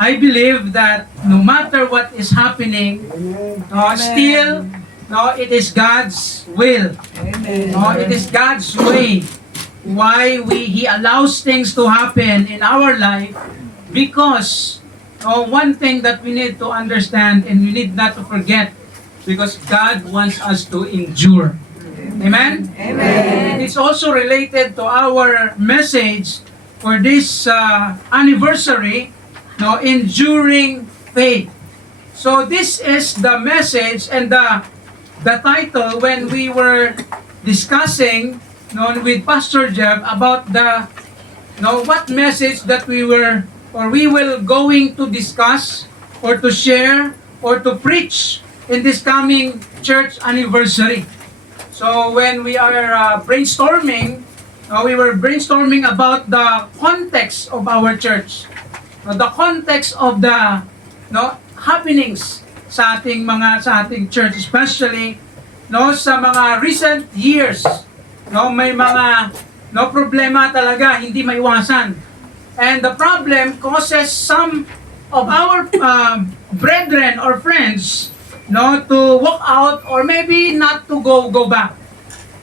I believe that no matter what is happening, still, it is God's will. It is God's way why He allows things to happen in our life, because one thing that we need to understand and we need not to forget, because God wants us to endure. Amen? Amen. It's also related to our message for this anniversary, enduring faith. So this is the message and the title when we were discussing with Pastor Jeff about what message that we will going to discuss or to share or to preach in this coming church anniversary. So when we are brainstorming, we were brainstorming about the context of our church. The context of the happenings sa ating church, especially sa mga recent years. May mga problema talaga hindi maiwasan. And the problem causes some of our brethren or friends to walk out or maybe not to go back.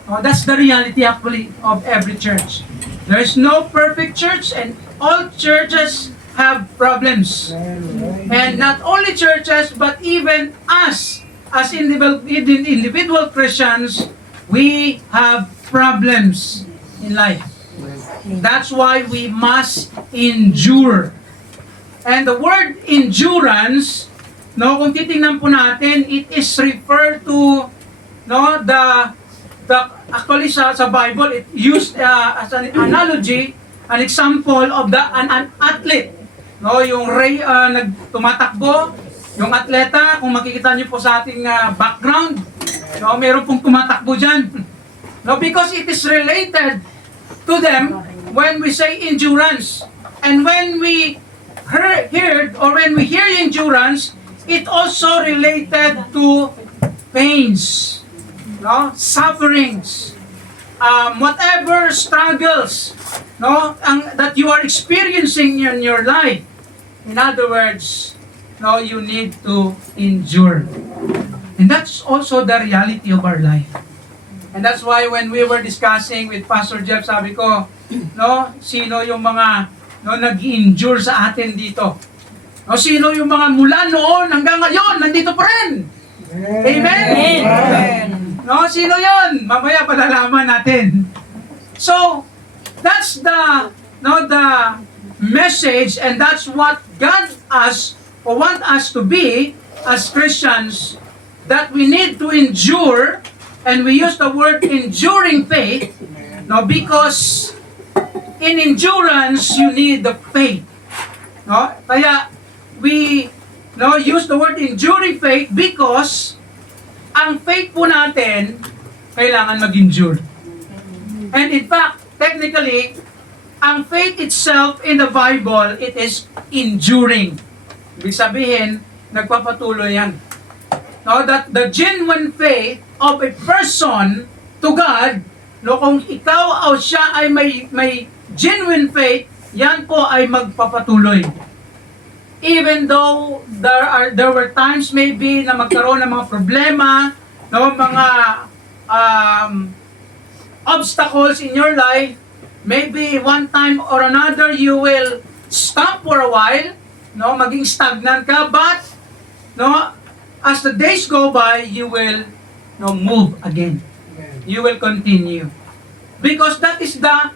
That's the reality actually of every church. There is no perfect church, and all churches have problems. And not only churches, but even us as individual Christians, we have problems in life. That's why we must endure. And the word endurance, kung titingnan po natin, it is referred to actually sa Bible, it used as an analogy, an example of an athlete. Yung tumatakbo, yung atleta, kung makikita niyo po sa ating background, meron pong tumatakbo dyan. Because it is related to them when we say endurance. And when we heard or when we hear endurance, it also related to pains, sufferings, whatever struggles that you are experiencing in your life. In other words, you need to endure. And that's also the reality of our life. And that's why when we were discussing with Pastor Jeff, sabi ko, sino yung mga nag-endure sa atin dito? Sino yung mga mula noon hanggang ngayon, nandito pa rin? Amen? Amen. Sino yun? Mamaya palalaman natin. So, that's the message, and that's what God want us to be as Christians, that we need to endure, and we use the word enduring faith, because in endurance, you need the faith. Kaya, we use the word enduring faith because ang faith po natin kailangan mag-endure. And in fact, technically, ang faith itself in the Bible, it is enduring. Ibig sabihin, nagpapatuloy yan. That the genuine faith of a person to God, kung ikaw o siya ay may genuine faith, yan po ay magpapatuloy. Even though there were times maybe na magkaroon ng mga problema, mga obstacles in your life, maybe one time or another you will stop for a while, maging stagnant ka, but as the days go by, you will move again. You will continue. Because that is the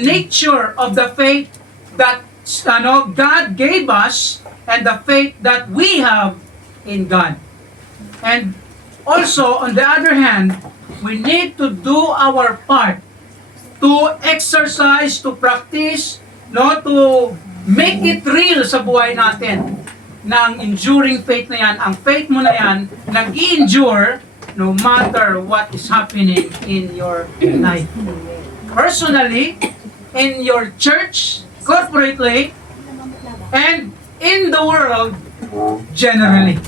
nature of the faith that God gave us, and the faith that we have in God. And also, on the other hand, we need to do our part to exercise, to practice, to make it real sa buhay natin. Na ang enduring faith na yan, ang faith mo na yan, nag-endure no matter what is happening in your life. Personally, in your church, corporately, and in the world generally.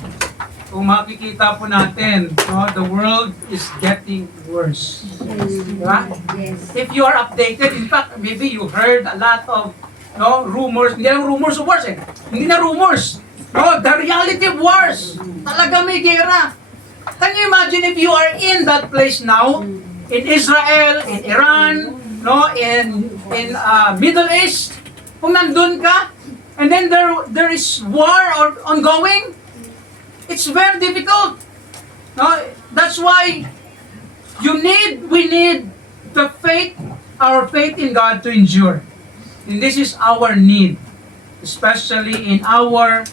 Kung makikita po natin, the world is getting worse. Diba? If you are updated, in fact, maybe you heard a lot of no, rumors, hindi lang rumors of wars eh. Hindi na rumors. No, the reality of wars. Talaga may gera. Can you imagine if you are in that place now, in Israel, in Iran, no, in Middle East, kung nandun ka, and then there is war or ongoing, it's very difficult. No, that's why we need the faith, our faith in God to endure. And this is our need, especially in our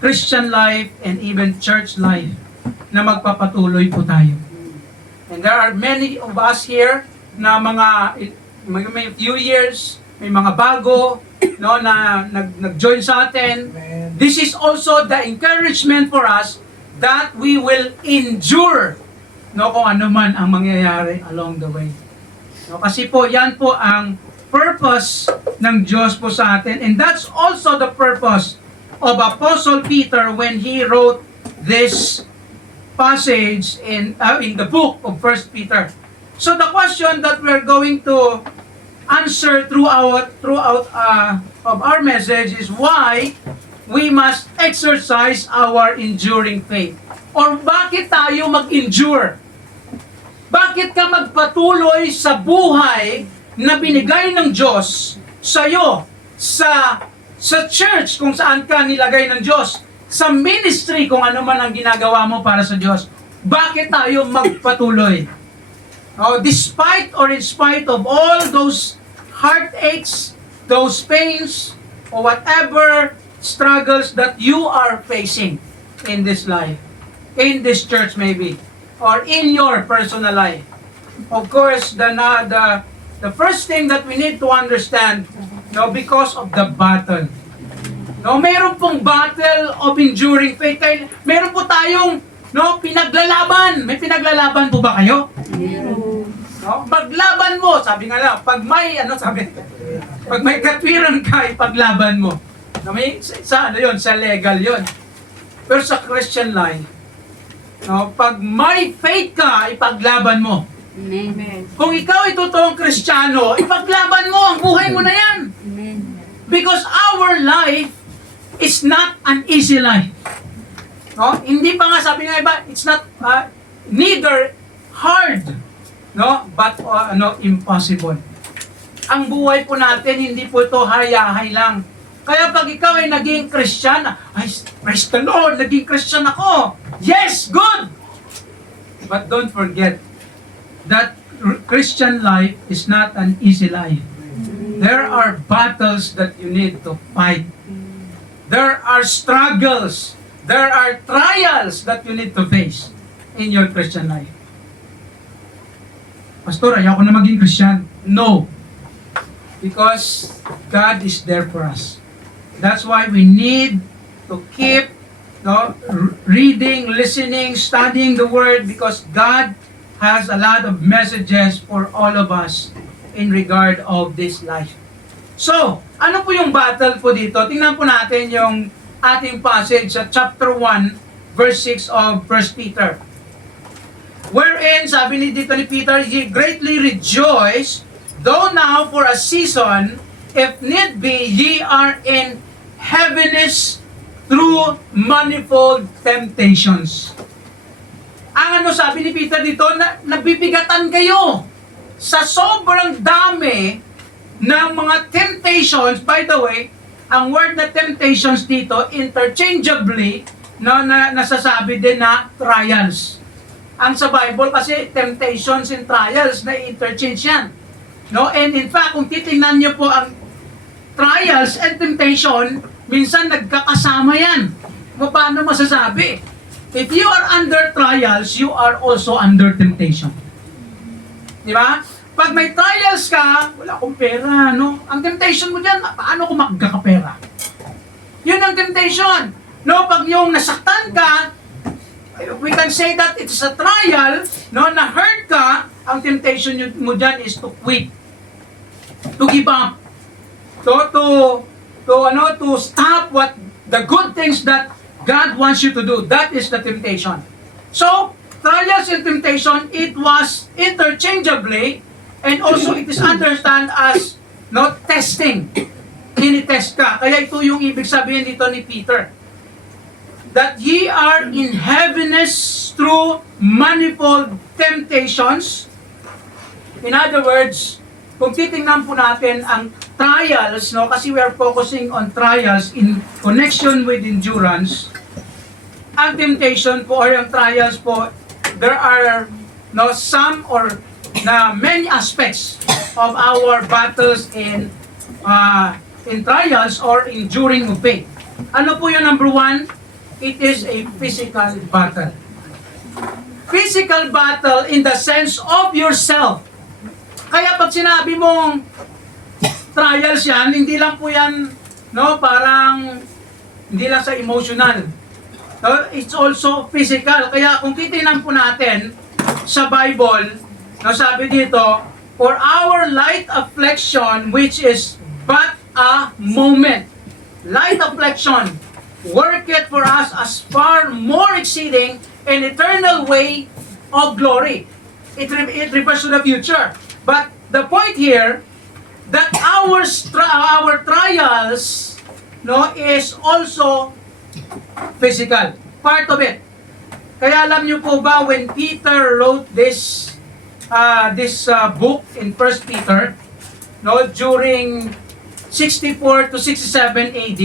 Christian life and even church life, na magpapatuloy po tayo. And there are many of us here na may few years, may mga bago, no, na nag-join sa atin. This is also the encouragement for us that we will endure, no, kung ano man ang mangyayari along the way. No, kasi po, yan po ang purpose ng Diyos po sa atin. And that's also the purpose of Apostle Peter when he wrote this passage in the book of 1 Peter. So the question that we're going to answer throughout of our message is why we must exercise our enduring faith. Or bakit tayo mag-endure? Bakit ka magpatuloy sa buhay na binigay ng Diyos sa'yo, sa church kung saan ka nilagay ng Diyos, sa ministry kung ano man ang ginagawa mo para sa Diyos? Bakit tayo magpatuloy? Despite or in spite of all those heartaches, those pains, or whatever struggles that you are facing in this life, in this church maybe, or in your personal life. Of course, the first thing that we need to understand, because of the battle. Mayroon pong battle of enduring faith. Meron po tayong pinaglalaban. May pinaglalaban po ba kayo? Maglaban mo, sabi nga lang, pag may katwiran ka, ipaglaban mo. Sa legal yon. Pero sa Christian life, pag may faith ka, ipaglaban mo. Amen. Kung ikaw ay totoong Kristiyano, ipaglaban mo, ang buhay mo na yan. Amen. Because our life is not an easy life. Hindi pa nga sabi ng iba, it's not neither hard, but impossible. Ang buhay po natin, hindi po ito hayahay lang. Kaya pag ikaw ay naging Christian, ay, praise the Lord, naging Christian ako. Yes, good! But don't forget that Christian life is not an easy life. There are battles that you need to fight. There are struggles. There are trials that you need to face in your Christian life. Pastor, ayoko na maging Christian. No. Because God is there for us. That's why we need to keep reading, listening, studying the Word, because God has a lot of messages for all of us in regard of this life. So, ano po yung battle po dito? Tingnan po natin yung ating passage sa chapter 1, verse 6 of 1 Peter. Wherein, sabi dito ni Peter, ye greatly rejoice, though now for a season, if need be, ye are in heaviness through manifold temptations. Ang sabi ni Peter dito, nabibigatan kayo sa sobrang dami ng mga temptations. By the way, ang word na temptations dito, interchangeably, nasasabi din na trials. Ang sa Bible kasi, temptations and trials, na interchange yan. And in fact, kung titingnan niyo po ang trials and temptation, minsan nagkakasama yan. Paano masasabi? If you are under trials, you are also under temptation. Di ba? Pag may trials ka, wala akong pera, Ang temptation mo dyan, paano kung magkakapera? Yun ang temptation. Pag yung nasaktan ka, we can say that it's a trial, na-hurt ka, ang temptation mo dyan is to quit. To give up. To stop what the good things that God wants you to do. That is the temptation. So, trials and temptation, it was interchangeably, and also it is understood as testing. tinitest ka. Kaya ito yung ibig sabihin dito ni Peter. That ye are in heaviness through manifold temptations. In other words, kung titingnan po natin ang trials, no, kasi we are focusing on trials in connection with endurance, ang temptation po or yung trials po, there are no some or na many aspects of our battles in trials or enduring of faith. Ano po yung number one? It is a physical battle. Physical battle in the sense of yourself. Kaya pag sinabi mong trials yan, hindi lang po yan, no, parang hindi lang sa emotional. No, it's also physical. Kaya kung titingnan po natin sa Bible, no, sabi dito, for our light affliction, which is but a moment. Light affliction, work it for us as far more exceeding an eternal way of glory. It refers to the future. But the point here, that our trials, no, is also physical. Part of it. Kaya alam niyo po ba, when Peter wrote this book in 1 Peter, no, during 64 to 67 AD,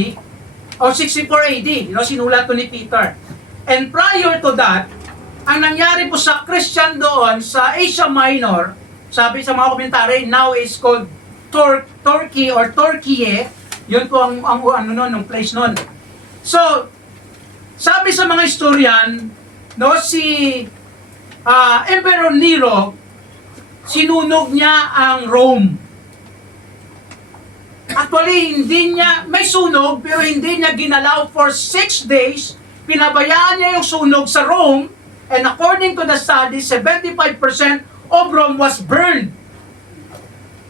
o 64 AD, no, sinulat to ni Peter. And prior to that, ang nangyari po sa Christian doon, sa Asia Minor, sabi sa mga komentary, now is called Turkey or Turkiye. Yun po ang ano nun, yung place nun. So, sabi sa mga historian, no, si Emperor Nero, sinunog niya ang Rome. Actually, hindi niya, may sunog, pero hindi niya ginalaw for 6 days. Pinabayaan niya yung sunog sa Rome, and according to the study, 75% of Rome was burned.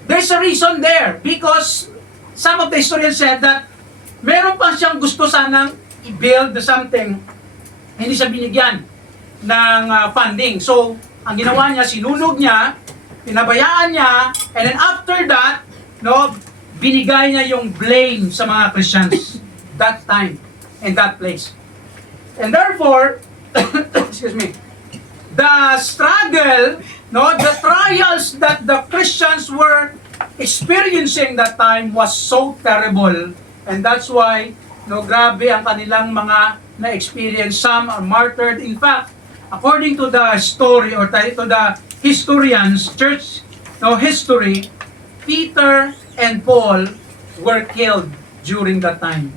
There's a reason there, because some of the historians said that meron pa siyang gusto sanang i-build something, hindi siya binigyan ng funding. So, ang ginawa niya, sinunog niya, pinabayaan niya, and then after that, no, binigay niya yung blame sa mga Christians that time and that place. And therefore, excuse me, the struggle, no, the trials that the Christians were experiencing that time was so terrible, and that's why, no, grabe ang kanilang mga na-experience. Some are martyred. In fact, according to the story or to the historians, church, no, history, Peter and Paul were killed during that time.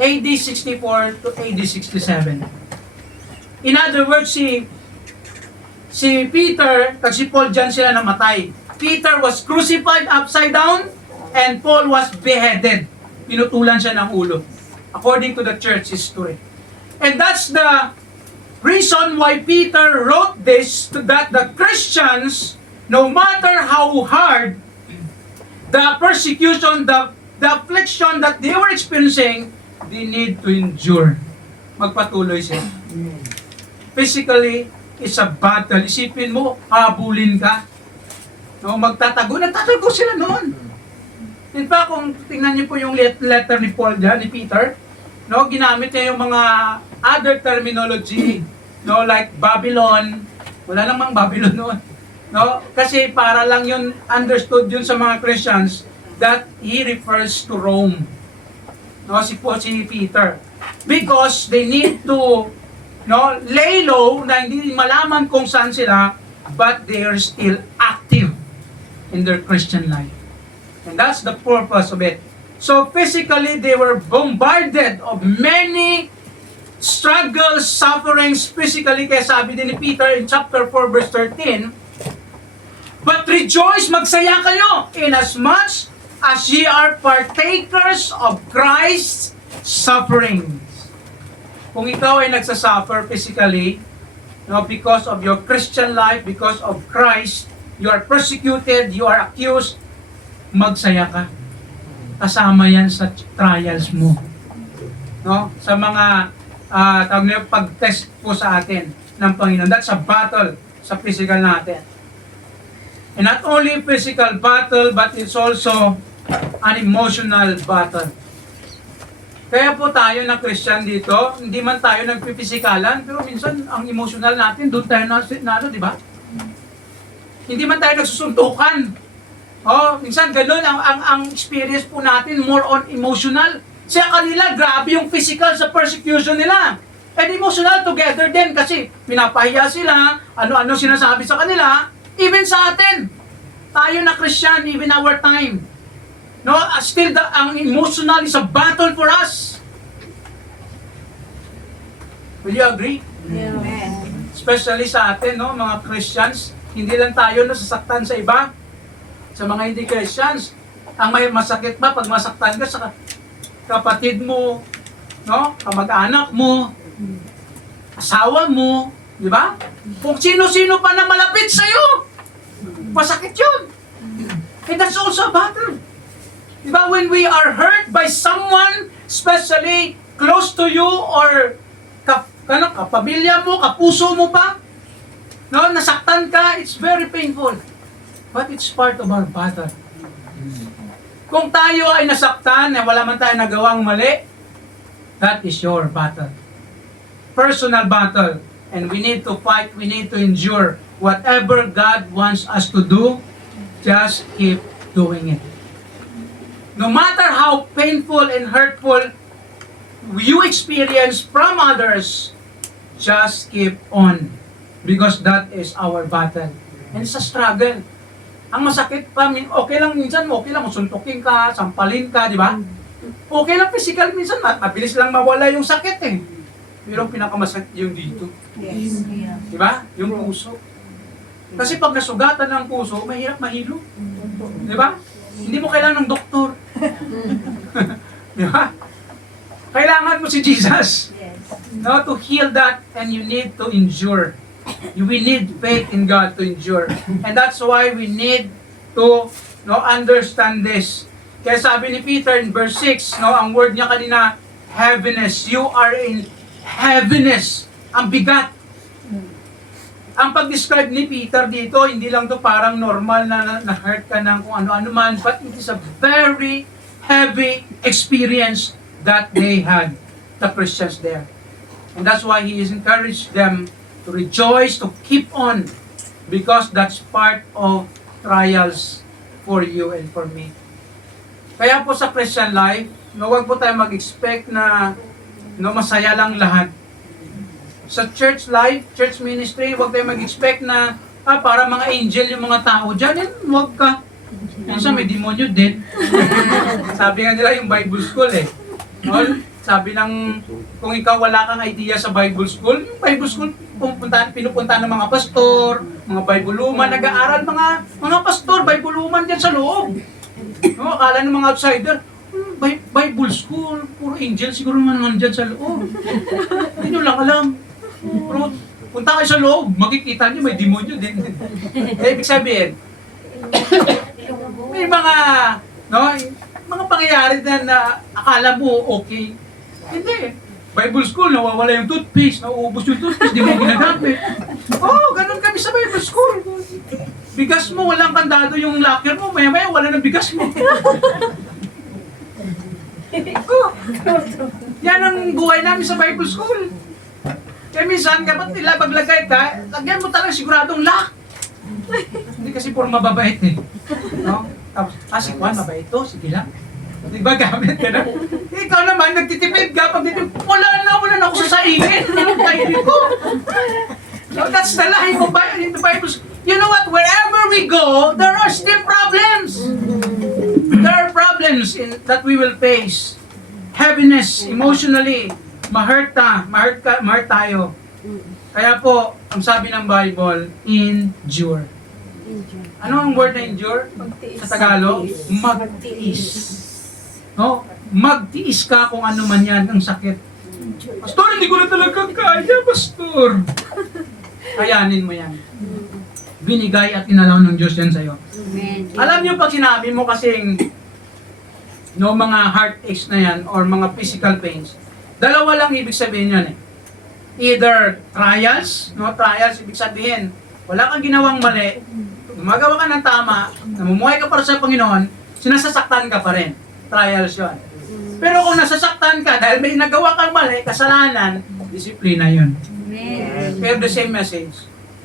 AD 64 to AD 67. In other words, si Peter at si Paul, dyan sila namatay. Peter was crucified upside down and Paul was beheaded. Pinutulan siya ng ulo. According to the church history. And that's the reason why Peter wrote this, that the Christians, no matter how hard the persecution, the affliction that they were experiencing, they need to endure. Magpatuloy sila. Physically, it's a battle. Isipin mo, habulin ka. No, nagtatago sila noon. In fact, kung tingnan niyo po yung letter ni Paul dyan, ni Peter, no, ginamit niya yung mga other terminology, no, like Babylon. Wala namang Babylon noon. No, kasi para lang yun understood yun sa mga Christians that he refers to Rome. No, si Peter. Because they need to, no, lay low na hindi malaman kung saan sila, but they are still active in their Christian life. And that's the purpose of it. So physically, they were bombarded of many struggles, sufferings physically. Kaya sabi din ni Peter in chapter 4 verse 13, but rejoice, magsaya kayo, inasmuch as ye are partakers of Christ's sufferings. Kung ikaw ay nagsasuffer physically, no, because of your Christian life, because of Christ, you are persecuted, you are accused, magsaya ka. Kasama yan sa trials mo. No? Sa mga pag-test po sa atin ng Panginoon. That's a battle sa physical natin. And not only physical battle, but it's also an emotional battle. Kaya po tayo na Christian dito, hindi man tayo nagpipisikalan, pero minsan ang emotional natin, doon tayo na di ba? Hindi man tayo nagsusuntukan. Oh, minsan ganun ang experience po natin, more on emotional. Sa kanila, grabe yung physical sa persecution nila. And emotional together din kasi pinapahiya sila, ano-ano sinasabi sa kanila, even sa atin. Tayo na Christian, even our time. No, still ang emotional is a battle for us. Will you agree? Amen. Especially sa atin, no, mga Christians, hindi lang tayo nasasaktan sa iba. Sa mga hindi Christians, ang may masakit pa pag masaktan ka sa kapatid mo, no, kamag-anak mo, asawa mo, di ba? Kung sino-sino pa na malapit sa'yo, masakit yun. And that's also a battle. Diba, when we are hurt by someone, especially close to you or kapamilya mo, kapuso mo pa, no, nasaktan ka, it's very painful. But it's part of our battle. Kung tayo ay nasaktan na wala man tayo nagawang mali, that is your battle. Personal battle. And we need to fight, we need to endure. Whatever God wants us to do, just keep doing it. No matter how painful and hurtful you experience from others, just keep on. Because that is our battle. And it's a struggle. Ang masakit pa, okay lang minsan, okay lang, suntukin ka, sampalin ka, di ba? Okay lang physical minsan, mabilis lang mawala yung sakit eh. Pero ang pinakamasakit yung dito. Yes. Di ba? Yung puso. Kasi pag nasugatan ng puso, mahirap mahilo. Di ba? Hindi mo kailangan ng doktor. Di ba? Kailangan mo si Jesus. Yes. No, to heal that, and you need to endure. We need faith in God to endure. And that's why we need to understand this. Kaya sabi ni Peter in verse 6, ang word niya kanina, heaviness. You are in heaviness. Ang bigat. Ang pag-describe ni Peter dito, hindi lang to parang normal na hurt ka ng kung ano-ano man, but it is a very heavy experience that they had, the Christians there. And that's why he is encouraged them to rejoice, to keep on, because that's part of trials for you and for me. Kaya po sa Christian life, huwag po tayo mag-expect na masaya lang lahat. Sa church life, church ministry, huwag tayo mag-expect na para mga angel yung mga tao dyan. Huwag ka. Minsan may demonyo din. Sabi nga nila yung Bible school eh. Sabi ng, kung ikaw wala kang idea sa Bible school, yung Bible school, pinupunta ng mga pastor, mga Bibuluman, nag-aaral mga pastor, Bibuluman dyan sa loob. Akala ng mga outsider, Bible school, puro angel siguro naman dyan sa loob. Hindi nyo lang alam. Pero punta kayo sa loob, makikita nyo may demonyo din. Ibig sabihin, may mga pangyayari na akala mo okay. Hindi. Bible school, nawawala yung toothpaste, nauubos yung toothpaste, di mo ginagamit. Ganun kami sa Bible school. Bigas mo, walang kandado yung locker mo, maya-maya wala ng bigas mo. Yan ang buhay namin sa Bible school. Kaya minsan, kapag nila maglagay ka, lagyan mo talaga siguradong lock. Hindi kasi puro mababait eh. Tapos, si Juan, mabait to, sige lang. Di ba gamit ka na? Ikaw naman, nagtitipid ka, pag nagtitipid, wala na ako sa saingin. Kainin ko. So that's the life of in the Bible. You know what? Wherever we go, there are still problems. There are problems that we will face. Heaviness, emotionally, ma-hurt tayo. Kaya po, ang sabi ng Bible, endure. Ano ang word na endure? Sa Tagalog? Magtiis. Magtiis ka kung ano man yan ang sakit. Pastor, hindi ko na talaga kaya, Pastor. Kayanin mo yan. Binigay at inalaw ng Diyos yan sa'yo. Alam niyo pag sinabi mo kasing mga heartaches na yan or mga physical pains, dalawa lang ibig sabihin yan eh. Either trials, trials ibig sabihin, wala kang ginawang mali, gumagawa ka ng tama, namumuhay ka para sa Panginoon, sinasasaktan ka pa rin. Trials yun. Pero kung nasasaktan ka dahil may nagawa kang mali, kasalanan, disiplina yun. Amen. We have the same message.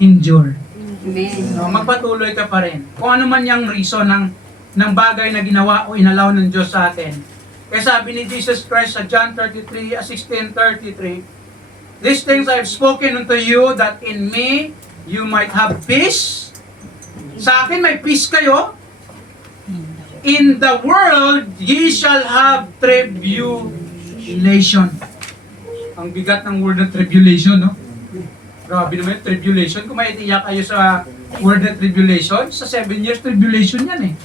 Endure. Amen. No, magpatuloy ka pa rin. Kung ano man yung reason ng bagay na ginawa o inalaw ng Diyos sa atin. Kaya sabi ni Jesus Christ sa John 16:33, "These things I have spoken unto you, that in me you might have peace." Sa akin may peace kayo. "In the world ye shall have tribulation." Ang bigat ng word na tribulation, no? Grabe naman yung tribulation. Kung may iiyak kayo sa word na tribulation, sa 7 years tribulation yan eh.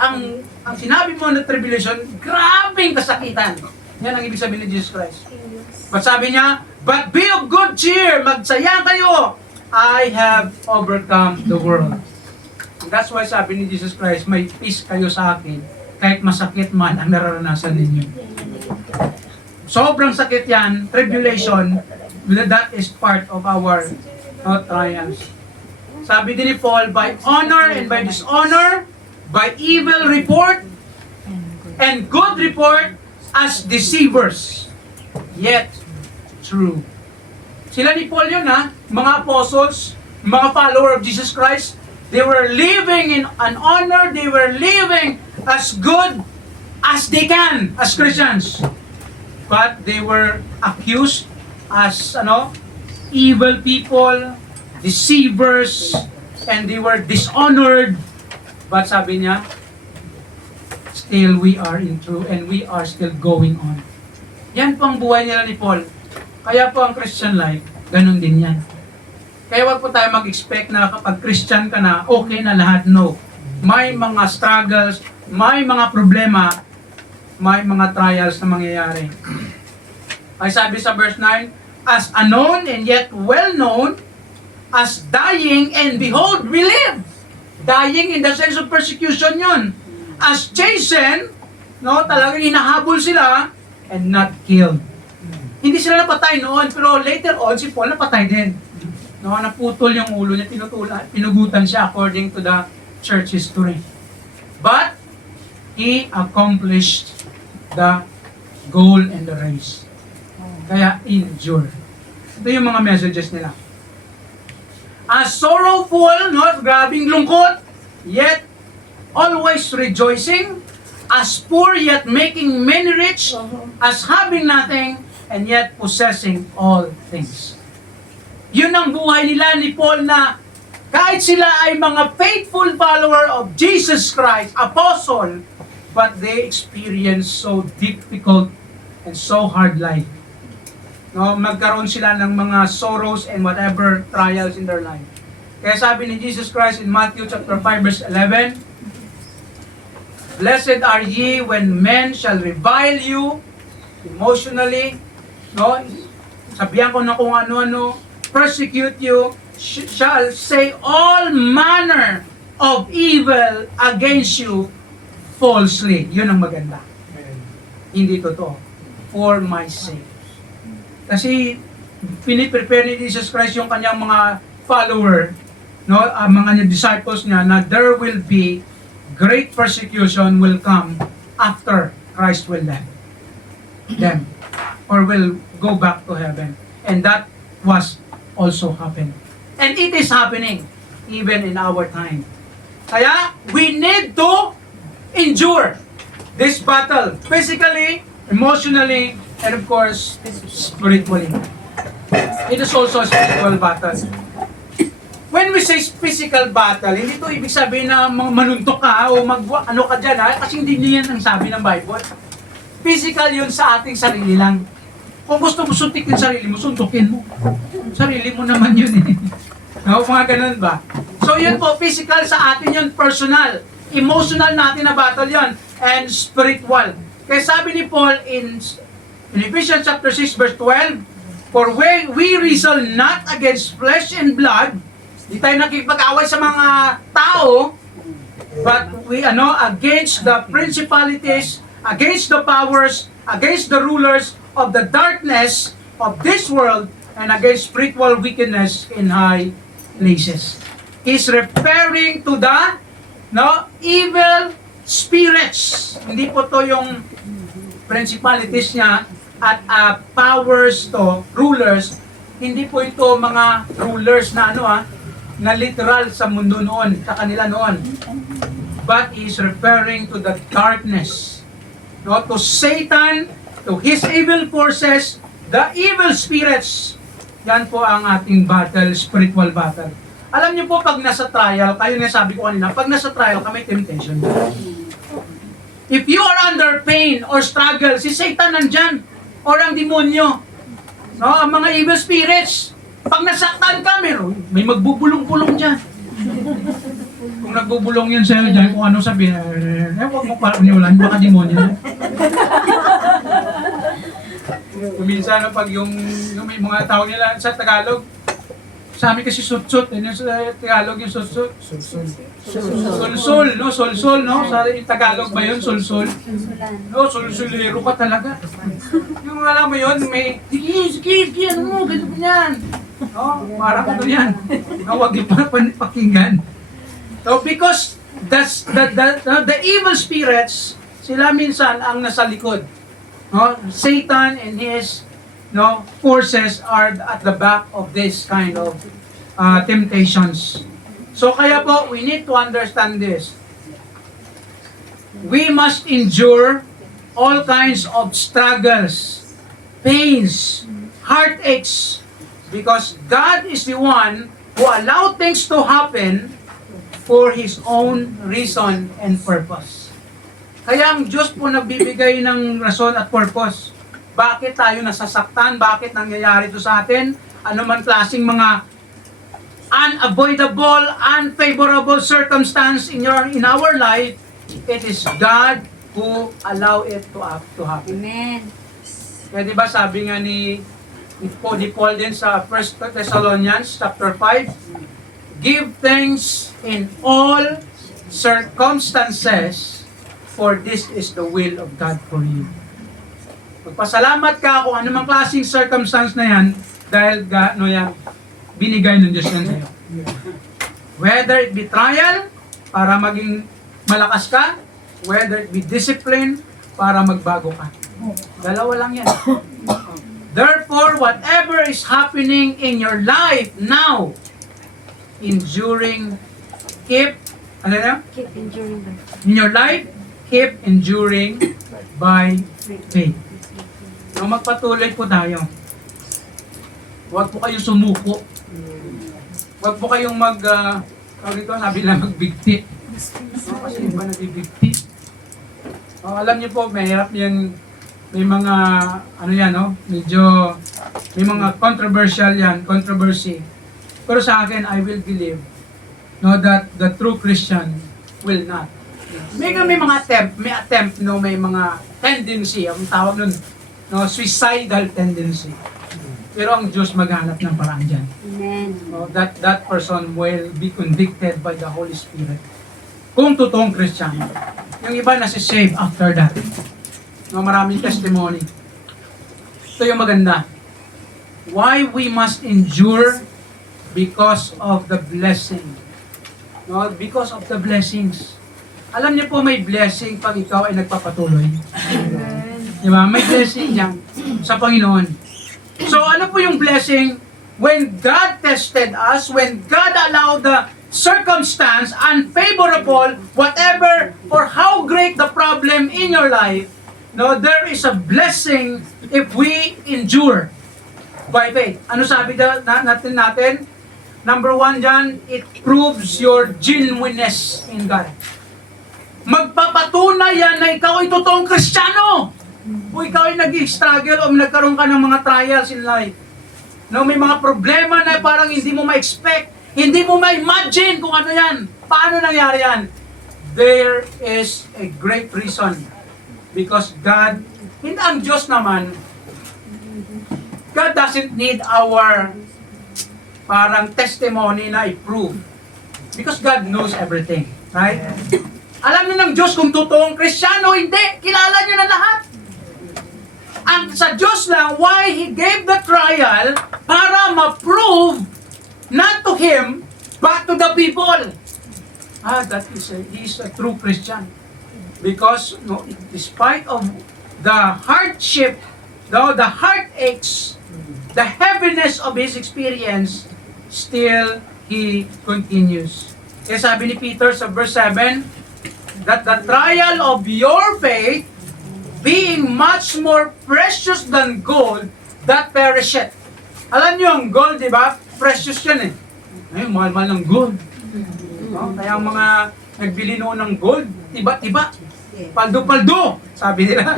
Ang sinabi mo na tribulation, grabing kasakitan. Yan ang ibig sabihin ni Jesus Christ. But sabi niya, "But be of good cheer, magsaya kayo. I have overcome the world." And that's why sabi ni Jesus Christ, may peace kayo sa akin, kahit masakit man ang nararanasan ninyo. Sobrang sakit yan, tribulation, that is part of our trials. Sabi din ni Paul, by honor and by dishonor, by evil report and good report, as deceivers, yet true. Sila ni Paul yun ha, mga apostles, mga follower of Jesus Christ, they were living in an honor, they were living as good as they can as Christians. But they were accused as evil people, deceivers, and they were dishonored. But sabi niya, still we are in true and we are still going on. Yan po ang buhay nila ni Paul. Kaya po ang Christian life, ganun din yan. Kaya wag po tayo mag-expect na kapag Christian ka na, okay na lahat. No. May mga struggles, may mga problema, may mga trials na mangyayari. Ay sabi sa verse 9, "As unknown and yet well known, as dying and behold we live." Dying in the sense of persecution yun. As chastened, talagang hinahabol sila, and not killed. Hindi sila napatay noon, pero later on, si Paul napatay din. Naputol yung ulo niya, pinugutan siya according to the church history. But, he accomplished the goal and the race. Kaya, endure. Ito yung mga messages nila. As sorrowful, grabing lungkot, yet always rejoicing, as poor yet making many rich, as having nothing, and yet possessing all things. Yun ang buhay nila ni Paul na kahit sila ay mga faithful follower of Jesus Christ, apostle, but they experience so difficult and so hard life. Magkaroon sila ng mga sorrows and whatever trials in their life. Kaya sabi ni Jesus Christ in Matthew chapter 5 verse 11, "Blessed are ye when men shall revile you emotionally," sabihan ko na kung ano-ano, "persecute you, shall say all manner of evil against you falsely." Yun ang maganda. Hindi totoo. For my sake. Kasi piniprepare ni Jesus Christ yung kanyang mga follower, mga disciples niya, na there will be great persecution will come after Christ will left them or will go back to heaven. And that was also happened. And it is happening even in our time. Kaya we need to endure this battle physically, emotionally, and of course, spiritually. It is also a spiritual battle. When we say physical battle, hindi to ibig sabihin na manuntok ka o ano ka dyan kasi hindi niyan ang sabi ng Bible. Physical yun sa ating sarili lang. Kung gusto mo suntikin sarili mo, suntukin mo. Sarili mo naman yun eh. Mga ganun ba? So yun po, physical sa atin yun, personal. Emotional natin na battle yun. And spiritual. Kaya sabi ni Paul in Ephesians chapter 6 verse 12, "For we wrestle not against flesh and blood," di tayo nakipag-away sa mga tao, "but we against the principalities, against the powers, against the rulers of the darkness of this world, and against spiritual wickedness in high places." He's referring to the evil spirits. Hindi po to yung principalities niya at powers to, rulers. Hindi po ito mga rulers na na literal sa mundo noon, sa kanila noon. But is referring to the darkness. No, to Satan, to his evil forces, the evil spirits. Yan po ang ating battle, spiritual battle. Alam niyo po, pag nasa trial, kayo na sabi ko kanina, pag nasa trial ka, may temptation. If you are under pain or struggle, si Satan nandyan, or ang demonyo, no, ang mga evil spirits, pag nasaktan ka, may magbubulong-bulong dyan. Kung nagbubulong yun sa'yo dyan, kung ano sabihin, huwag mo paniwalaan, baka demonyo. Minsan, pag yung may mga tao nila sa Tagalog, sa amin kasi sutsut, sa Tagalog yung sutsut. Sulsul, no? Sulsul, no? Sa Tagalog ba yun? Sulsul? No, sulsulero ka talaga. Yung alam mo yun, may, sige, ano mo, ganito yan. No, parang ano yan. No, huwag yung pakinggan. So, because the evil spirits, sila minsan ang nasa likod. No, Satan and his forces are at the back of this kind of temptations. So kaya po, we need to understand this. We must endure all kinds of struggles, pains, heartaches, because God is the one who allowed things to happen for His own reason and purpose. Kaya ang Diyos po nagbibigay ng rason at purpose. Bakit tayo nasasaktan? Bakit nangyayari ito sa atin? Ano man klaseng mga unavoidable, unfavorable circumstance in our life, it is God who allow it to happen. Amen. Kaya diba sabi nga ni Paul din sa 1 Thessalonians chapter 5, give thanks in all circumstances, for this is the will of God for you. Magpasalamat ka kung anumang klaseng circumstance na yan, dahil yan, binigay ng Diyos yan sa'yo. Whether it be trial, para maging malakas ka, whether it be discipline, para magbago ka. Dalawa lang yan. Therefore, whatever is happening in your life now, keep enduring them. in your life, keep enduring by faith. So, magpatuloy po tayo. Huwag po kayong sumuko. Huwag po kayong sabi lang magbigti. Kasi iba nagbibigti. Alam niyo po, mahirap yan, may mga, medyo, may mga controversy. Pero sa akin, I will believe, that the true Christian will not. May mga attempt, may mga tendency, ang tawag nun, suicidal tendency. Pero ang Diyos maghanap ng paraan dyan. Amen. That person will be convicted by the Holy Spirit. Kung totoong Kristiyano. Yung iba nasi-save after that. Maraming testimony. Ito yung maganda. Why we must endure? Because of the blessing. Because of the blessings. Alam niyo po, may blessing pag ikaw ay nagpapatuloy. Diba? May blessing yan sa Panginoon. So ano po yung blessing? When God tested us, when God allowed the circumstance unfavorable, whatever or how great the problem in your life, there is a blessing if we endure by faith. Ano sabi natin? Number 1 dyan, it proves your genuineness in God. Magpapatunay yan na ikaw ay totoong Kristiyano. O ikaw ay nag-struggle o nagkaroon ka ng mga trials in life. May mga problema na parang hindi mo ma-expect, hindi mo ma-imagine kung ano yan. Paano nangyari yan? There is a great reason. Because God, hindi ang Diyos naman, God doesn't need our parang testimony na i-prove. Because God knows everything. Right? Alam niyo ng Diyos kung totoong Kristiyano, hindi. Kilala niyo na lahat. Ang sa Diyos lang, why He gave the trial para ma-prove not to Him, but to the people. He is a true Christian. Because no, despite of the hardship, no, the heartaches, the heaviness of his experience, still he continues. Kaya sabi ni Peter sa verse 7, that the trial of your faith, being much more precious than gold, that perisheth. Alam niyo, ang gold, di ba? Precious yan eh. Ay, mahal-mahal ng gold. No? Kaya ang mga nagbili noon ng gold, tiba-tiba. Paldo-paldo, sabi nila.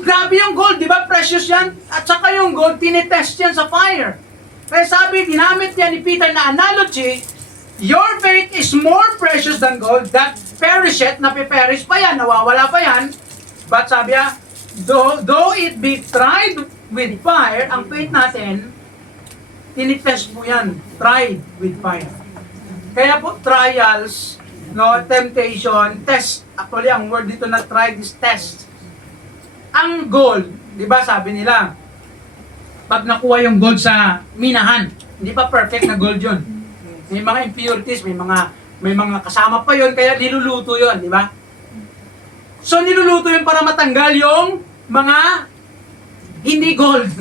Grabe yung gold, di ba? Precious yan. At saka yung gold, tinitest yan sa fire. Kaya sabi, ginamit niya ni Peter na analogy, your faith is more precious than gold that perisheth, napiperish pa yan, nawawala pa yan. But sabi niya, though it be tried with fire, ang faith natin, tinitest po yan, tried with fire. Kaya po, trials, no, temptation, test. Actually, ang word dito na tried is test. Ang gold, di ba sabi nila, pag nakuha yung gold sa minahan, hindi pa perfect na gold yun. May mga impurities, may mga kasama pa yun, kaya niluluto yun, di ba? So, niluluto yun para matanggal yung mga hindi gold,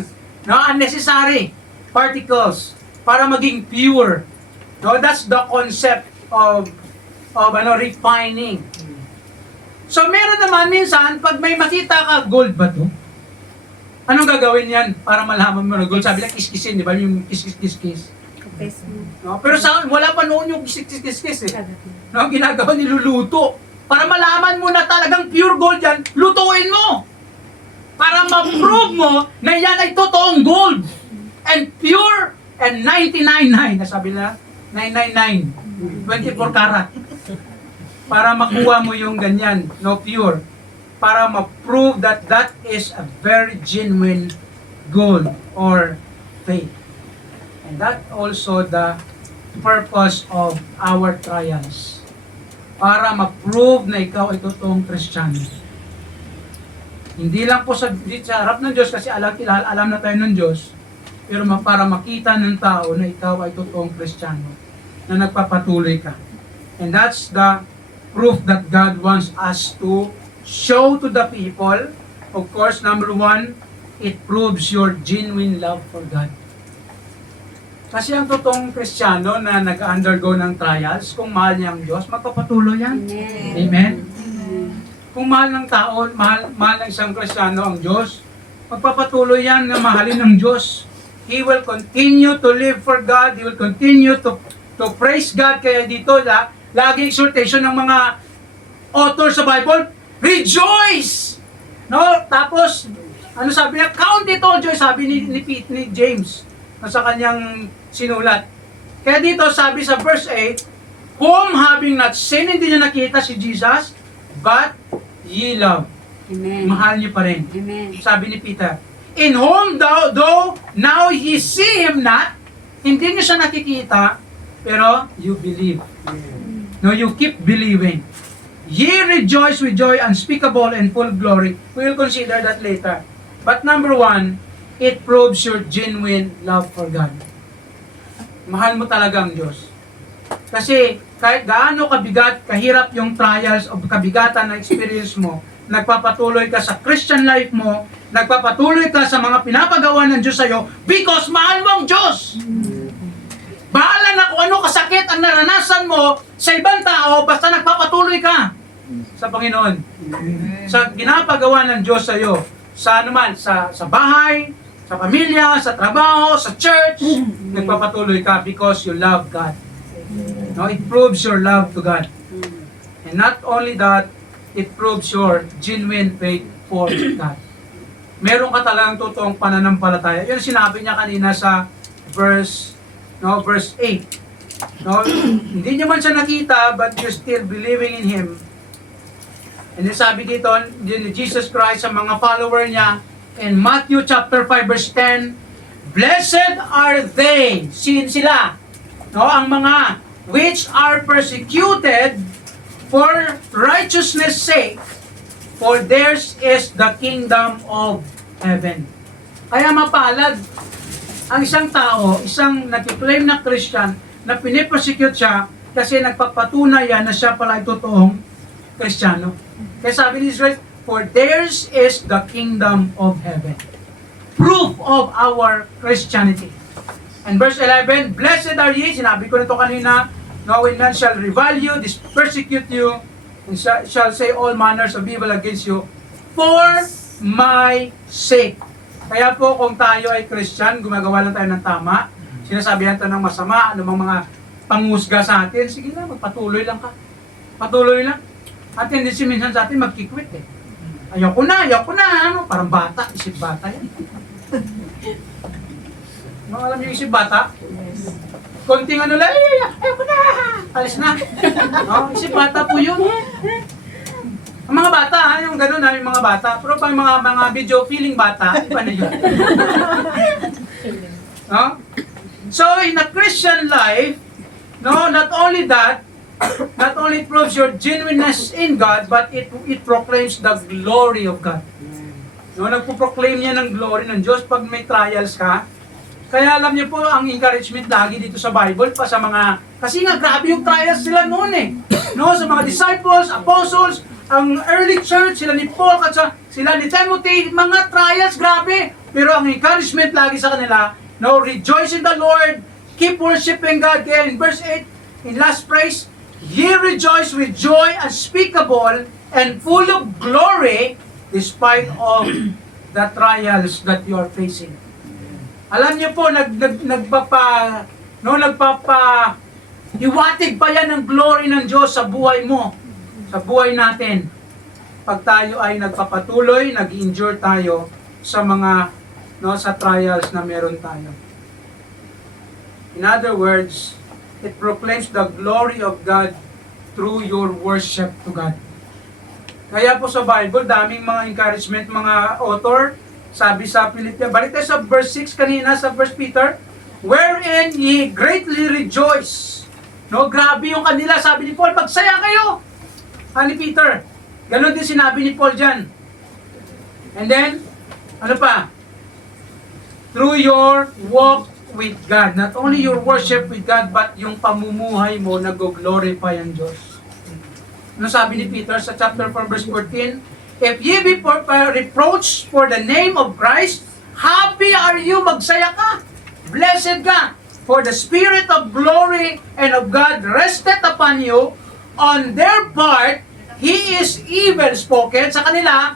no, unnecessary particles, para maging pure. No, that's the concept of refining. So, meron naman minsan, pag may makita ka, gold ba to? Anong gagawin yan para malaman mo na gold? Sabi lang, kiskisin, di ba? Yung kiskis. No? Pero wala pa noon yung kiskis eh. No, ginagawa niluluto. Para malaman mo na talagang pure gold yan, lutuin mo. Para ma-prove mo na yan ay totoong gold. And pure and 99.9. Nasabi na, 999. 24 karat. Para makuha mo yung ganyan, no, pure. Para ma-prove that that is a very genuine gold or faith. And that also the purpose of our trials. Para ma-prove na ikaw ay totoong Kristiyano. Hindi lang po sa harap ng Diyos kasi alam na tayo ng Diyos, pero para makita ng tao na ikaw ay totoong Kristiyano, na nagpapatuloy ka. And that's the proof that God wants us to show to the people. Of course, number one, it proves your genuine love for God. Kasi ang totoong Kristiyano na nag-undergo ng trials, kung mahal niya ang Diyos, magpapatuloy yan. Amen? Kung mahal ng tao, mahal ng isang Kristiyano ang Diyos, magpapatuloy yan na mahalin ng Diyos. He will continue to live for God. He will continue to praise God. Kaya dito, lagi exhortation ng mga author sa Bible, rejoice! No? Tapos, ano sabi niya? Count it all joy, sabi ni James sa kanyang sinulat. Kaya dito, sabi sa verse 8, whom having not seen, hindi niya nakita si Jesus, but ye love. Amen. Mahal niyo pa rin. Amen. Sabi ni Peter, in whom though now ye see him not, hindi niyo siya nakikita, pero you believe. No, you keep believing. Ye rejoice with joy unspeakable and full of glory. We will consider that later. But number one, it proves your genuine love for God. Mahal mo talaga ang Diyos. Kasi kahit gaano kabigat, kahirap yung trials o kabigatan na experience mo, nagpapatuloy ka sa Christian life mo, nagpapatuloy ka sa mga pinapagawa ng Diyos sa'yo because mahal mo ang Diyos. Bahala na kung ano kasakit ang naranasan mo sa ibang tao, basta nagpapatuloy ka sa Panginoon. Sa ginapagawa ng Diyos sa'yo, sa anuman, sa bahay, sa pamilya, sa trabaho, sa church, nagpapatuloy ka because you love God. No, it proves your love to God. And not only that, it proves your genuine faith for God. Meron ka talagang totoong pananampalataya. Yun sinabi niya kanina sa verse 8. No, hindi niyo man siya nakita, but you're still believing in Him. And then sabi dito, ni Jesus Christ sa mga follower niya, in Matthew chapter 5 verse 10, blessed are they, sila, no, ang mga which are persecuted for righteousness' sake, for theirs is the kingdom of heaven. Kaya mapalad ang isang tao, isang nag-claim na Christian, na pinipersecute siya kasi nagpapatunay yan na siya pala ay totoong Kristiyano. Kaya sabi ni Israel, for theirs is the kingdom of heaven. Proof of our Christianity. And verse 11, blessed are ye, sinabi ko na ito kanina, no, when men shall revile you, persecute you, and shall say all manners of evil against you, for my sake. Kaya po kung tayo ay Christian, gumagawa lang tayo ng tama, sinasabihan tayo ng masama, anumang mga pangusga sa atin, sige lang, magpatuloy lang ka. Patuloy lang. At hindi si minsan sa atin magkikwit eh. Ayoko na, ano, parang bata, isip bata yan. No, alam niyo isip bata? Yes. Konting ano lang, ayoko na, alis na. No, isip bata po yun. Ang mga bata, yung gano'n yung mga bata. Pero pag mga video feeling bata, iba na yun. No? So, in a Christian life, no, not only that, not only it proves your genuineness in God, but it proclaims the glory of God. No, nagpo-proclaim niya ng glory ng Diyos pag may trials ka. Kaya alam niyo po, ang encouragement lagi dito sa Bible, pa sa mga, kasi nga grabe yung trials sila noon eh. No, sa mga disciples, apostles, ang early church, sila ni Paul, at sila ni Timothy, mga trials, grabe. Pero ang encouragement lagi sa kanila, no, rejoice in the Lord, keep worshiping God. Kaya in verse 8, in last praise, ye rejoice with joy unspeakable and full of glory despite of the trials that you are facing. Alam niyo po, hiwatig pa yan ng glory ng Diyos sa buhay mo, sa buhay natin. Pag tayo ay nagpapatuloy, nag-endure tayo sa mga, no, sa trials na meron tayo. In other words, it proclaims the glory of God through your worship to God. Kaya po sa Bible, daming mga encouragement, mga author, sabi sa Philippians, balik tayo sa verse 6 kanina, sa verse Peter, wherein ye greatly rejoice. No, grabe yung kanila, sabi ni Paul, magsaya kayo. Ni Peter, ganun din sinabi ni Paul dyan. And then, ano pa? Through your walk with God. Not only your worship with God, but yung pamumuhay mo, nag-glorify ang Diyos. Ano sabi ni Peter sa chapter 4, verse 14? If ye be reproached for the name of Christ, happy are you, magsaya ka, blessed ka, for the Spirit of glory and of God rested upon you. On their part, He is evil spoken. Sa kanila,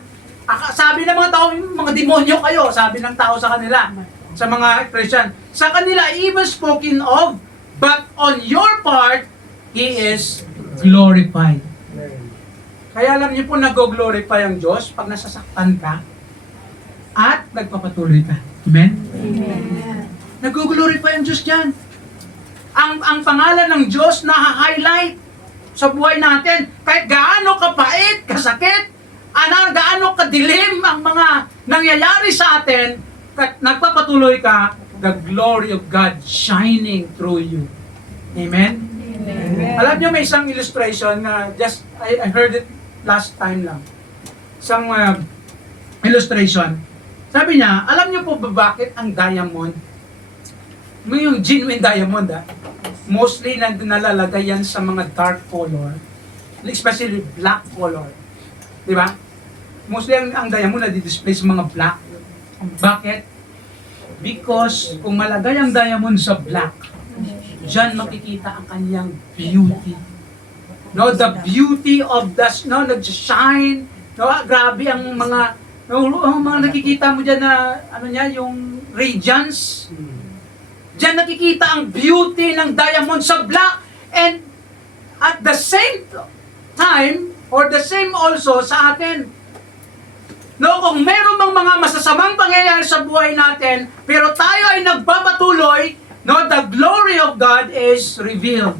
sabi ng mga tao, mga demonyo kayo, sabi ng tao sa kanila, sa mga Christian. Sa kanila, evil spoken of, but on your part, He is glorified. Kaya alam niyo po, nag-glorify ang Diyos pag nasasaktan ka at nagpapatuloy ka. Amen? Amen. Nag-glorify ang Diyos dyan. Ang pangalan ng Diyos na-highlight sa buhay natin. Kahit gaano kapait, kasakit, gaano kadilim ang mga nangyayari sa atin, nagpapatuloy ka, the glory of God shining through you. Amen? Amen. Alam niyo, may isang illustration na I heard it last time lang. Isang illustration. Sabi niya, alam niyo po ba bakit ang diamond, yung genuine diamond, mostly nalalagay yan sa mga dark color, especially black color. Di ba? Mostly ang diamond na-display sa mga black. Bakit? Because kung malagay ang diamond sa black, diyan makikita ang kanyang beauty. No, the beauty of the, no, nag-shine. No, grabe ang mga, mga nakikita mo diyan na, ano niya, yung radiance. Diyan nakikita ang beauty ng diamond sa black. And at the same time, or the same also sa atin, no, kung meron bang mga masasamang pangyayari sa buhay natin, pero tayo ay nagpapatuloy, no, the glory of God is revealed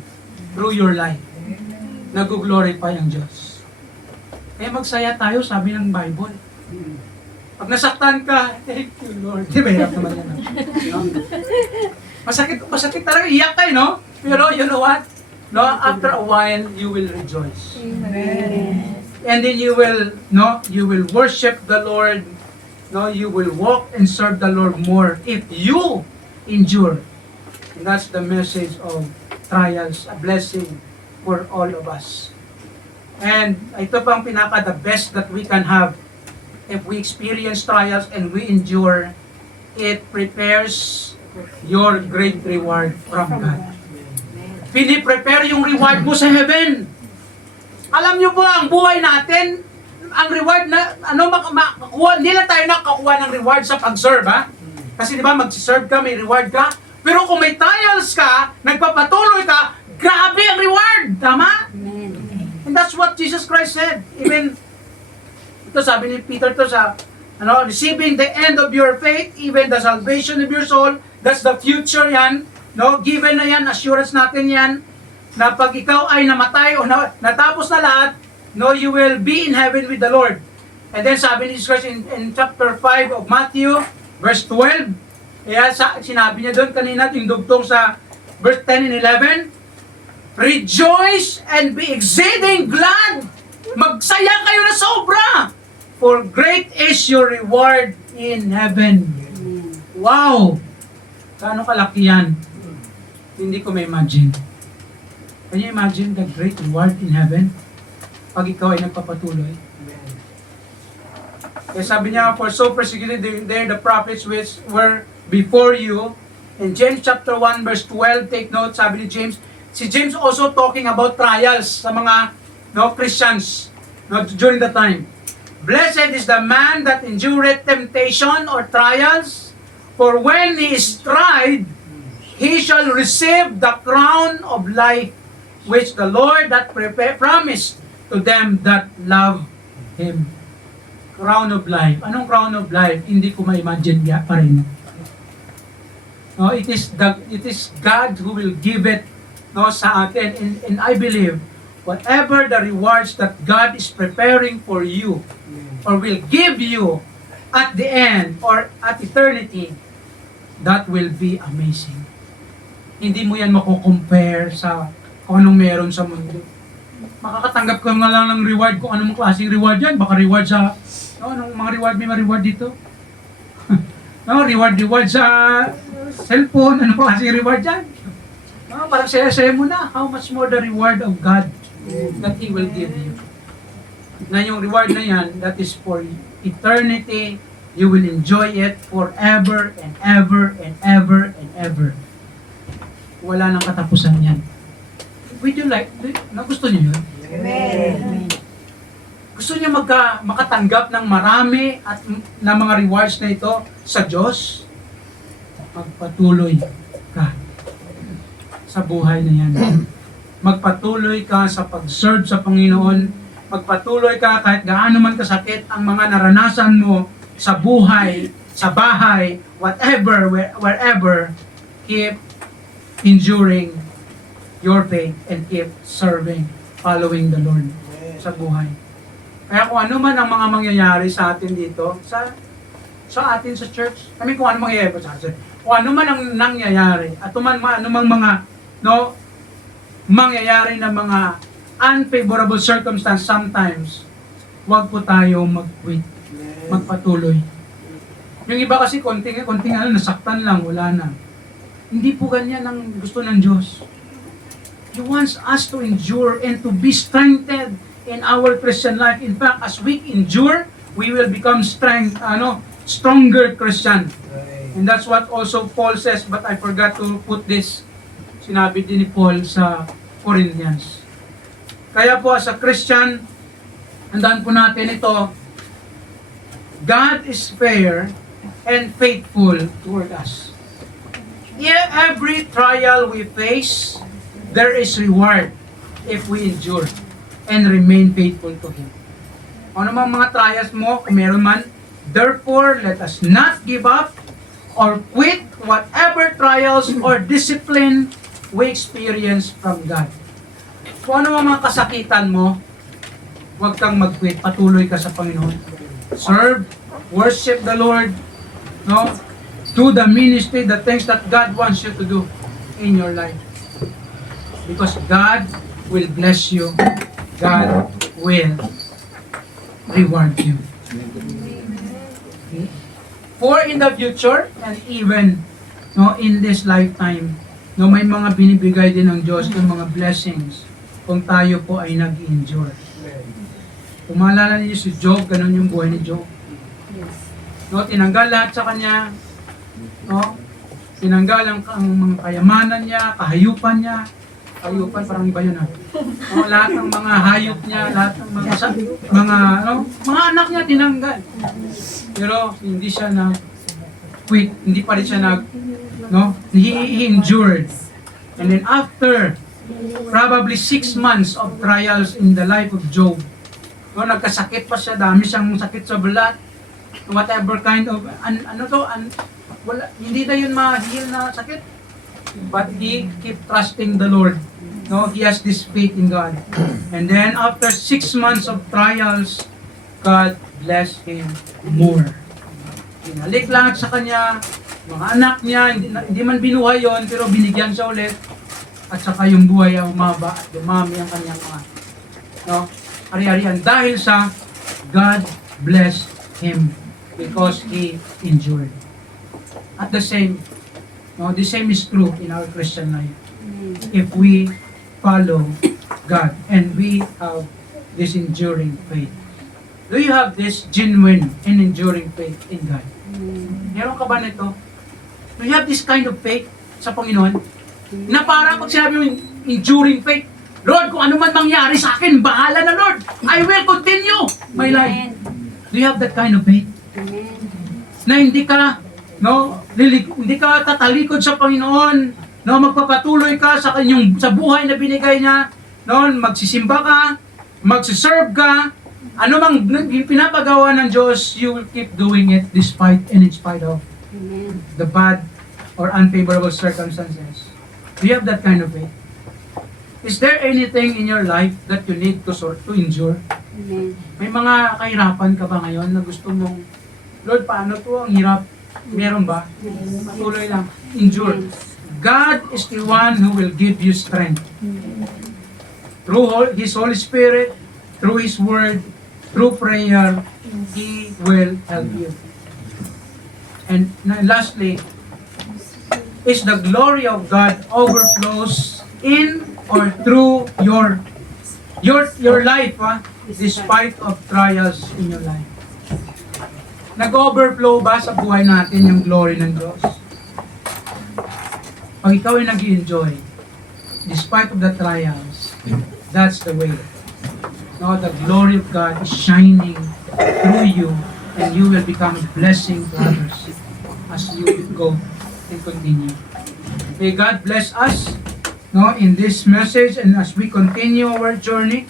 through your life. Nag-glorify ang Diyos. Kaya magsaya tayo, sabi ng Bible. Pag nasaktan ka, thank you, Lord. Di ba, hirap naman yan. No? Masakit talaga, iyak tayo, no? Pero you know what? No, after a while, you will rejoice. Amen. And then you will worship the Lord. No, you will walk and serve the Lord more if you endure. And that's the message of trials, a blessing for all of us. And ito pang the best that we can have if we experience trials and we endure, it prepares your great reward from God. Piniprepare yung reward mo sa heaven. Alam niyo po, ang buhay natin, ang reward na, makuha, hindi lang tayo nakakuha ng reward sa pag-serve, ha? Kasi di ba, mag-serve ka, may reward ka. Pero kung may trials ka, nagpapatuloy ka, grabe ang reward! Tama? Amen. And that's what Jesus Christ said. Even, ito sabi ni Peter to sa, receiving the end of your faith, even the salvation of your soul, that's the future yan. No, given na yan, assurance natin yan, na pag ikaw ay namatay o natapos na lahat, no, you will be in heaven with the Lord. And then sabi ni Jesus Christ in chapter 5 of Matthew, verse 12, sinabi niya doon kanina, yung dugtong sa verse 10 and 11, rejoice and be exceeding glad. Magsaya kayo na sobra. For great is your reward in heaven. Wow! Gaano kalaki yan? Hindi ko ma-imagine. Can you imagine the great reward in heaven? Pag ikaw ay nagpapatuloy. Kaya sabi niya, for so persecuted there the prophets which were before you. In James chapter 1 verse 12, take note, sabi ni James, si James also talking about trials sa mga Christians during the time. Blessed is the man that endureth temptation or trials, for when he is tried, he shall receive the crown of life, which the Lord that promised to them that love Him. Crown of life. Anong crown of life? Hindi ko ma-imagine pa rin. No, it is God who will give it sa atin. And I believe, whatever the rewards that God is preparing for you, or will give you at the end, or at eternity, that will be amazing. Hindi mo yan mako-compare sa kung anong meron sa mundo. Makakatanggap ka nga lang ng reward kung anong klaseng reward yan. Baka reward sa, anong mga reward, may mga reward dito? Reward sa cellphone, anong klaseng reward yan? Parang saya-saya mo na. How much more the reward of God that He will give you. Na yung reward na yan, that is for eternity. You will enjoy it forever and ever and ever and ever. Wala nang katapusan yan. Would you like, gusto niyo yun? Amen. Gusto niyo makatanggap ng marami at na mga rewards na ito sa Diyos? Magpatuloy ka sa buhay na yan. Magpatuloy ka sa pag-serve sa Panginoon. Magpatuloy ka kahit gaano man kasakit ang mga naranasan mo sa buhay, sa bahay, whatever, wherever. Keep enduring your faith and keep serving, following the Lord sa buhay. Kaya kung ano man ang mga mangyayari sa atin dito, sa atin sa church, kung ano mangyayari sa atin, kung ano man ang nangyayari, at ano mang mga mangyayari na mga unfavorable circumstance sometimes, huwag po tayo mag-quit, magpatuloy. Yung iba kasi konting nasaktan lang, wala na. Hindi po ganyan ang gusto ng Diyos. He wants us to endure and to be strengthened in our Christian life. In fact, as we endure, we will become stronger Christian. And that's what also Paul says, but I forgot to put this. Sinabi din ni Paul sa Corinthians. Kaya po as a Christian, handaan po natin ito, God is fair and faithful toward us. Every trial we face, there is reward if we endure and remain faithful to Him. Ano mang mga trials mo, kung meron man, therefore, let us not give up or quit whatever trials or discipline we experience from God. Kung ano mga kasakitan mo, huwag kang mag-quit. Patuloy ka sa Panginoon. Serve, worship the Lord, do the ministry, the things that God wants you to do in your life. Because God will bless you. God will reward you. For in the future, and even in this lifetime, may mga binibigay din ng Diyos ng mga blessings kung tayo po ay nag-endure. Kung maalala niyo si Job, ganun yung buhay ni Job. Yes. No, tinanggal lahat sa kanya. No? Tinanggal ang mga kayamanan niya, kahayupan niya. Kahayupan, parang iba yun ha. No, lahat ng mga hayop niya, lahat ng mga anak niya tinanggal. Pero hindi siya quit, hindi pa rin siya he endured. And then after probably 6 months of trials in the life of Job, no, nagkasakit pa siya, dami siyang sakit sa balat, whatever kind of, wala, hindi na yun ma-heal na sakit. But he keep trusting the Lord. No, he has this faith in God. And then after 6 months of trials, God blessed him more. Binalik lahat sa kanya, mga anak niya, hindi man binuhay yon, pero binigyan siya ulit. At saka yung buhay ay umaba at dumami ang kanyang ari-arian. Dahil sa God blessed him because he endured. At the same is true in our Christian life. If we follow God and we have this enduring faith. Do you have this genuine and enduring faith in God? Meron ka ba nito? Do you have this kind of faith sa Panginoon? Na parang pag sinabi mo enduring faith, Lord, kung ano man mangyari sa akin, bahala na Lord. I will continue my life. Do you have that kind of faith? Na hindi ka tatalikod sa Panginoon, magpapatuloy ka sa buhay na binigay niya, magsisimba ka, magsiserve ka, ano mang pinapagawa ng Diyos, you will keep doing it despite and in spite of the bad or unfavorable circumstances. Do you have that kind of faith? Is there anything in your life that you need to endure? May mga kahirapan ka ba ngayon na gusto mong, Lord, paano to? Ang hirap. Meron ba? Patuloy lang. Endure. God is the one who will give you strength. Through His Holy Spirit, through His Word, through prayer, He will help you. And lastly, is the glory of God overflows in or through your life, despite of trials in your life. Nag-overflow ba sa buhay natin yung glory ng Diyos? Pag ikaw ay nag-enjoy, despite of the trials, that's the way. No, the glory of God is shining through you, and you will become a blessing to others as you go and continue. May God bless us, in this message, and as we continue our journey,